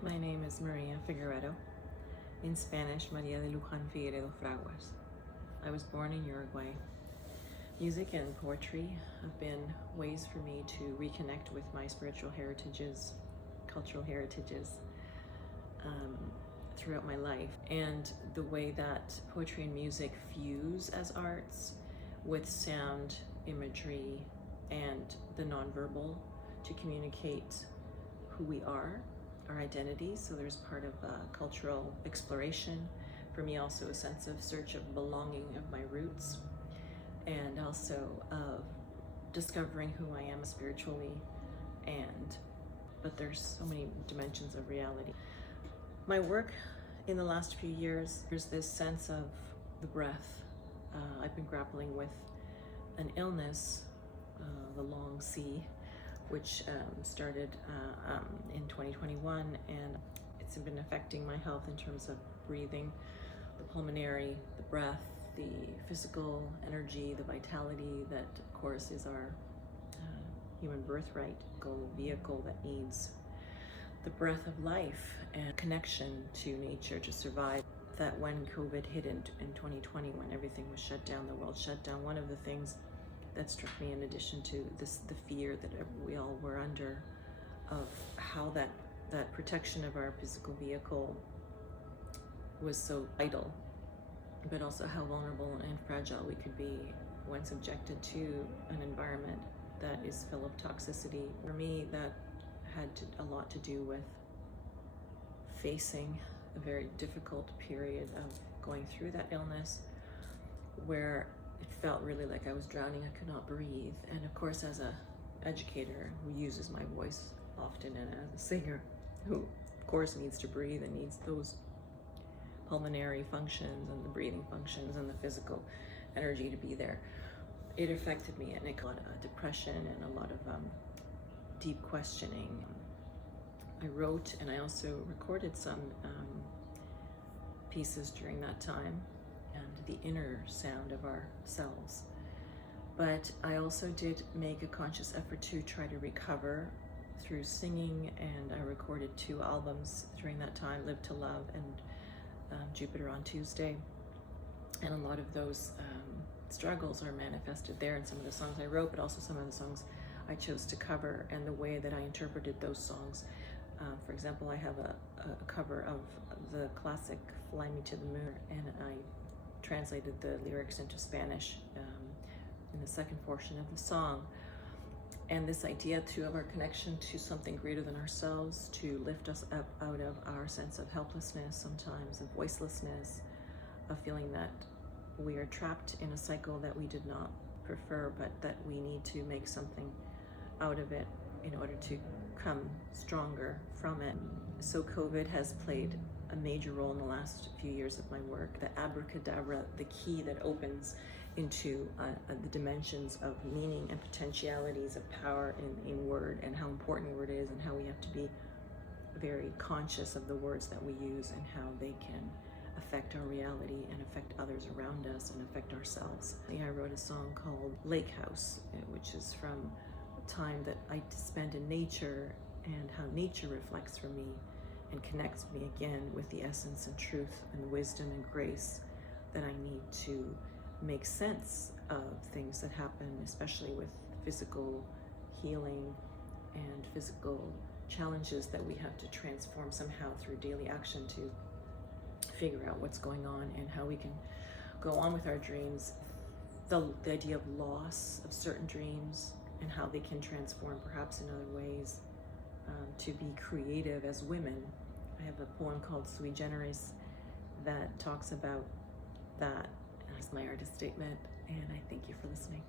My name is Maria Figueredo, in Spanish, Maria Figueredo Fraguas. I was born in Uruguay. Music and poetry have been ways for me to reconnect with my spiritual heritages, cultural heritages throughout my life. And the way that poetry and music fuse as arts with sound, imagery, and the nonverbal to communicate who we are, our identity. So there's part of cultural exploration. For me, also a sense of search of belonging of my roots, and also of discovering who I am spiritually. But there's so many dimensions of reality. My work in the last few years, there's this sense of the breath. I've been grappling with an illness, the long C, which started in 2021, and it's been affecting my health in terms of breathing, the pulmonary, the breath, the physical energy, the vitality that, of course, is our human birthright, vehicle that needs the breath of life and connection to nature to survive. That when COVID hit in 2020, when everything was shut down, the world shut down, one of the things that struck me, in addition to the fear that we all were under, of how that protection of our physical vehicle was so vital, but also how vulnerable and fragile we could be when subjected to an environment that is full of toxicity. For me, that had a lot to do with facing a very difficult period of going through that illness, where it felt really like I was drowning, I could not breathe. And of course, as an educator who uses my voice often, and as a singer who, of course, needs to breathe and needs those pulmonary functions and the breathing functions and the physical energy to be there, it affected me, and it got depression and a lot of deep questioning. I wrote and I also recorded some pieces during that time, and the inner sound of ourselves. But I also did make a conscious effort to try to recover through singing, and I recorded 2 albums during that time, Live to Love and Jupiter on Tuesday. And a lot of those struggles are manifested there in some of the songs I wrote, but also some of the songs I chose to cover, and the way that I interpreted those songs. For example, I have a cover of the classic Fly Me to the Moon, and I translated the lyrics into Spanish in the second portion of the song. And this idea too of our connection to something greater than ourselves, to lift us up out of our sense of helplessness sometimes, of voicelessness, of feeling that we are trapped in a cycle that we did not prefer, but that we need to make something out of it in order to come stronger from it. So COVID has played a major role in the last few years of my work. The abracadabra, the key that opens into the dimensions of meaning and potentialities of power in word, and how important word is, and how we have to be very conscious of the words that we use and how they can affect our reality and affect others around us and affect ourselves. I wrote a song called Lake House, which is from a time that I spend in nature, and how nature reflects for me and connects me again with the essence and truth and wisdom and grace that I need to make sense of things that happen, especially with physical healing and physical challenges that we have to transform somehow through daily action to figure out what's going on and how we can go on with our dreams. The idea of loss of certain dreams and how they can transform perhaps in other ways, to be creative as women. I have a poem called Sui Generis that talks about that as my artist statement, and I thank you for listening.